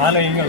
వాళ్ళు ఇంకా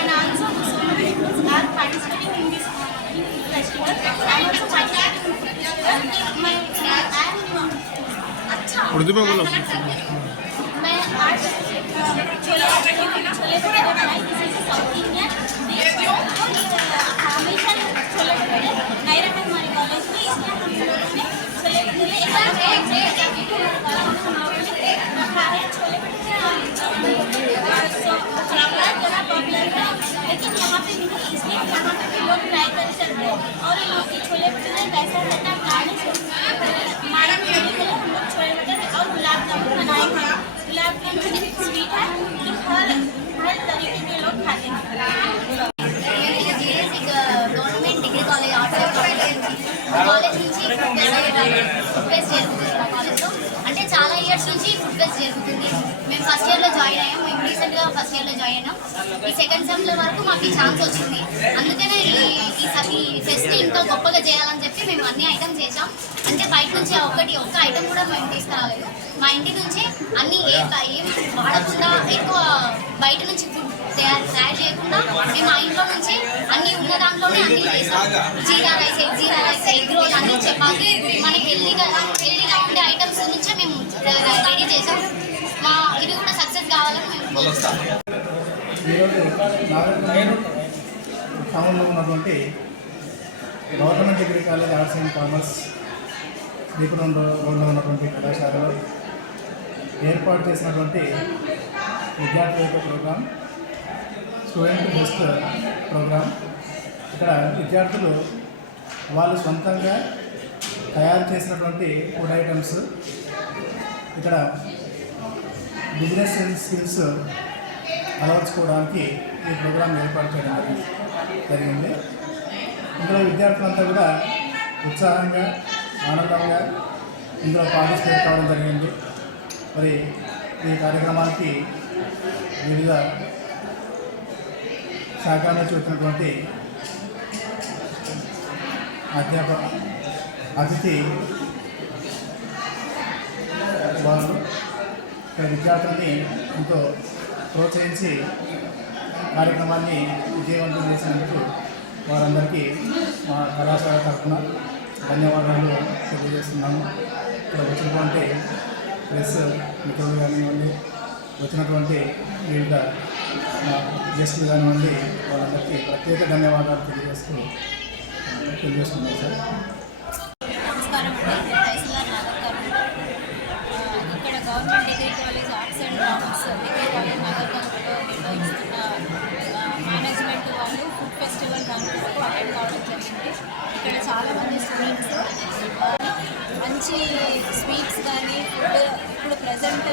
and also so many people are participating in this festival. And also my Urdu में बोलो। मैं आज छोले भटूरे बनाई। दिस इज साउथ इंडियन हमेशा छोले भटूरे नए रखा हमारे कॉलेज में, इसलिए हम लोगों ने छोले भटूरे रखा है। छोले भटूरे ज़्यादा पॉपुलर है, लेकिन यहाँ पे भी इसलिए यहाँ पे भी लोग ट्राई कर सकते हैं। और ये छोले भटूरे वैसा रहता है गाने से हमारा हम लोग छोले भटूरे और गुलाब जामुन बनाए हैं। गुलाब जामुन स्वीट है जो हर तरीके के लोग खाते हैं। Government degree college arts college నుంచి ఫుడ్ ఫెస్ట్ జరుగుతుంది మా కాలేజ్లో। అంటే చాలా ఇయర్స్ నుంచి ఫుడ్ ఫెస్ట్ జరుగుతుంది। మేము ఫస్ట్ ఇయర్లో జాయిన్ అయ్యాం, మేము రీసెంట్గా ఫస్ట్ ఇయర్లో జాయిన్ అయినాం। ఈ సెకండ్ సెమ్లో వరకు మాకు ఈ ఛాన్స్ వచ్చింది, అందుకనే ఈ ఫెస్ట్ని ఇంకా గొప్పగా చేయాలని చెప్పి మేము అన్ని ఐటమ్స్ చేసాం। అంటే బయట నుంచి ఒక్క ఐటమ్ కూడా మేము తీసుకురాలేదు, మా ఇంటి నుంచి అన్ని ఏం వాడకుండా ఎక్కువ బయట నుంచి ఫుడ్ తయారు చేయకుండా మేము మా ఇంట్లో నుంచి అన్ని ఉన్న దాంట్లోనే అన్ని చేసాం। జీరా రైస్, ఎగ్ రోల్, అన్ని చపాతి మనకి హెల్దీగా ఉండే ఐటమ్స్ నుంచే మేము రెడీ చేసాం। మా ఇది కూడా సక్సెస్ కావాలని మేము టౌన్లో ఉన్నటువంటి government degree college arts and commerce శ్రీపురంలో ఉన్నటువంటి కళాశాలలో ఏర్పాటు చేసినటువంటి విద్యార్థుల ప్రోగ్రాం స్టూడెంట్ ఫెస్ట్ ప్రోగ్రాం। ఇక్కడ విద్యార్థులు వాళ్ళు సొంతంగా తయారు చేసినటువంటి ఫుడ్ ఐటమ్స్, ఇక్కడ బిజినెస్ స్కిల్స్ అలవర్చుకోవడానికి ఈ ప్రోగ్రాం ఏర్పాటు చేయడం జరిగింది। ఇందులో విద్యార్థులంతా కూడా ఉత్సాహంగా ఆనందంగా ఇందులో పార్టిసిపేట్ కావడం జరిగింది। మరి ఈ కార్యక్రమానికి వివిధ శాఖల నుంచి వచ్చినటువంటి అతిథి వాళ్ళు ఇక్కడ విద్యార్థుల్ని ఎంతో ప్రోత్సహించి కార్యక్రమాన్ని విజయవంతం చేసినందుకు వారందరికీ మా కళాశాల తరఫున ధన్యవాదాలు తెలియజేస్తున్నాము। ఇక్కడ వచ్చినటువంటి ప్రెస్ మిత్రులు కానివ్వండి, వచ్చినటువంటి వివిధ గెస్టులు కానివ్వండి, వాళ్ళందరికీ ప్రత్యేక ధన్యవాదాలు తెలియజేస్తున్నాం సార్। నమస్కారం అండి, ఇక్కడ government degree college arts and commerce degree college నగర్కర్లో నిర్వహిస్తున్న మేనేజ్మెంట్ వాళ్ళు ఫుడ్ ఫెస్టివల్ దానికి అటెండ్ కావడం జరిగింది। ఇక్కడ చాలామంది స్టూడెంట్స్ మంచి స్వీట్స్ కానీ ఫుడ్ ఇప్పుడు ప్రజెంట్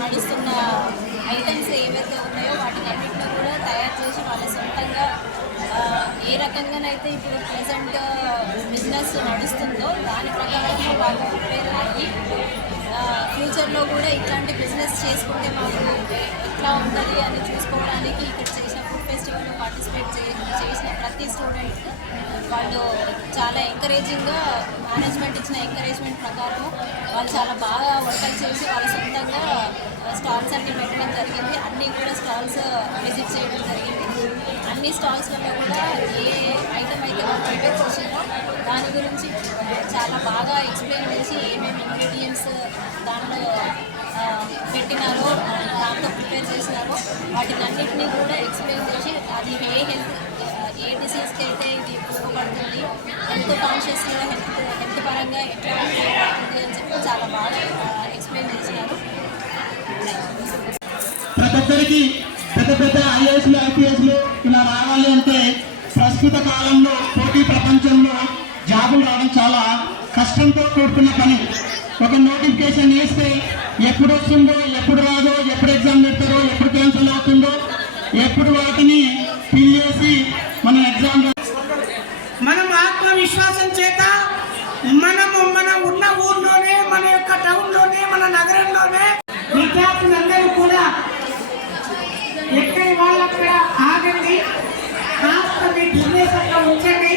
నడుస్తున్న ఐటమ్స్ ఏవైతే ఉన్నాయో వాటిని అన్నింటినీ కూడా తయారు చేసి వాళ్ళ సొంతంగా ఏ రకంగానైతే ఇప్పుడు ప్రజెంట్ బిజినెస్ నడుస్తుందో దాని ప్రకారంగా వాళ్ళు ప్రిపేర్ అయ్యి ఫ్యూచర్లో కూడా ఇట్లాంటి బిజినెస్ చేసుకుంటే మాకు ఎట్లా ఉంటుంది అని చూసుకోవడానికి ఇక్కడ చేసిన ఫుడ్ ఫెస్టివల్లో పార్టిసిపేట్ చేసిన ప్రతి స్టూడెంట్ వాళ్ళు చాలా ఎంకరేజింగ్గా మేనేజ్మెంట్ ఇచ్చిన ఎంకరేజ్మెంట్ ప్రకారం వాళ్ళు చాలా బాగా వంటలు చేసి వాళ్ళ సొంతంగా స్టాల్స్ అన్ని పెట్టడం జరిగింది. అన్నీ కూడా స్టాల్స్ విజిట్ చేయడం జరిగింది. అన్ని స్టాల్స్లలో కూడా ఏ ఐటమ్ అయితే వాళ్ళు ప్రిపేర్ చేసారో దాని గురించి చాలా బాగా ఎక్స్ప్లెయిన్ చేసి ఏమేమి ఇంగ్రీడియంట్స్ దాంట్లో పెట్టినారో దాంట్లో ప్రిపేర్ చేసినారో వాటిని అన్నింటినీ కూడా ఎక్స్ప్లెయిన్ చేసి అది ఏ డిసీజ్కి అయితే ఇది ఉపయోగపడుతుంది, హెల్త్ కాన్షియస్గా హెల్త్ పరంగా ఎట్లా ఉపయోగపడుతుంది అని చెప్పి చాలా బాగా ఎక్స్ప్లెయిన్ చేసినారు. ప్రతి ఒక్కరికి పెద్ద ఐఏఎస్లు ఐపీఎస్లు ఇలా రావాలి అంటే ప్రస్తుత కాలంలో పోటీ ప్రపంచంలో జాబులు రావడం చాలా కష్టంతో కూడుకున్న పని. ఒక నోటిఫికేషన్ వేస్తే ఎప్పుడు వస్తుందో, ఎప్పుడు రాదో, ఎప్పుడు ఎగ్జామ్ పెడతారో, ఎప్పుడు క్యాన్సిల్ అవుతుందో, ఎప్పుడు వాటిని ఫిల్ చేసి మనం ఎగ్జామ్ మనం ఆత్మవిశ్వాసం చేత మన ఉన్న ఊర్లోనే, మన యొక్క టౌన్లోనే, మన నగరంలోనే విద్యార్థులందరూ కూడా ఎక్కడి వాళ్ళక్కడ ఆగండి, కాస్త మీ బిజినెస్ అక్కడ ఉంచండి.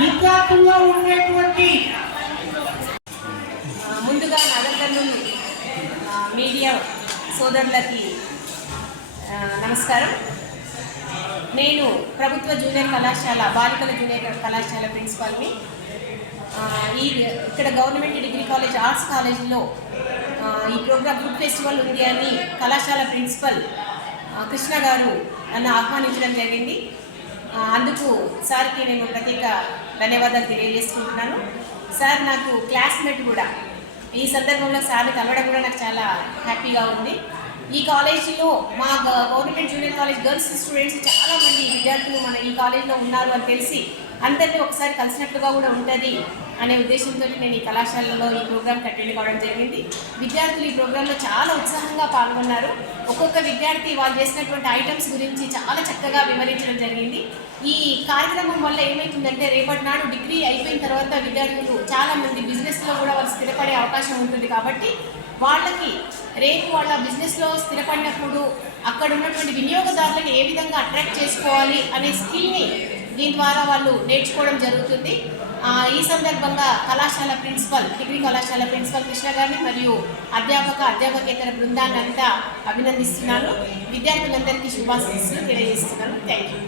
విద్యార్థుల్లో ఉండేటువంటి ముందుగా నగరకర్నూలు మీడియా సోదరులకి నమస్కారం. నేను ప్రభుత్వ జూనియర్ కళాశాల బాలికల జూనియర్ కళాశాల ప్రిన్సిపాల్ని. ఇక్కడ గవర్నమెంట్ డిగ్రీ కాలేజ్ ఆర్ట్స్ కాలేజీలో ఈ ప్రోగ్రామ్ ఫుడ్ ఫెస్టివల్ ఉంది అని కళాశాల ప్రిన్సిపల్ కృష్ణ గారు నన్ను ఆహ్వానించడం జరిగింది. అందుకు సార్కి నేను ప్రత్యేక ధన్యవాదాలు తెలియజేసుకుంటున్నాను. సార్ నాకు క్లాస్మేట్ కూడా. ఈ సందర్భంలో సార్ని కలవడం కూడా నాకు చాలా హ్యాపీగా ఉంది. ఈ కాలేజీలో మా government junior college girls students చాలామంది విద్యార్థులు మన ఈ కాలేజీలో ఉన్నారు అని తెలిసి అందరినీ ఒకసారి కలిసినట్లుగా కూడా ఉంటుంది అనే ఉద్దేశంతో నేను ఈ కళాశాలలో ఈ ప్రోగ్రామ్కి అటెండ్ కావడం జరిగింది. విద్యార్థులు ఈ ప్రోగ్రాంలో చాలా ఉత్సాహంగా పాల్గొన్నారు. ఒక్కొక్క విద్యార్థి వాళ్ళు చేసినటువంటి ఐటమ్స్ గురించి చాలా చక్కగా వివరించడం జరిగింది. ఈ కార్యక్రమం వల్ల ఏమవుతుందంటే రేపటి నాడు డిగ్రీ అయిపోయిన తర్వాత విద్యార్థులు చాలామంది బిజినెస్లో కూడా వాళ్ళు స్థిరపడే అవకాశం ఉంటుంది. కాబట్టి వాళ్ళకి రేపు వాళ్ళ బిజినెస్లో స్థిరపడినప్పుడు అక్కడ ఉన్నటువంటి వినియోగదారులను ఏ విధంగా అట్రాక్ట్ చేసుకోవాలి అనే స్కిల్ని దీని ద్వారా వాళ్ళు నేర్చుకోవడం జరుగుతుంది. ఈ సందర్భంగా కళాశాల ప్రిన్సిపల్ డిగ్రీ కళాశాల ప్రిన్సిపల్ కృష్ణ గారిని మరియు అధ్యాపకేతర బృందాన్ని అంతా అభినందిస్తున్నాను. విద్యార్థులందరికీ శుభాశీస్సులు తెలియజేస్తున్నాను. Thank you.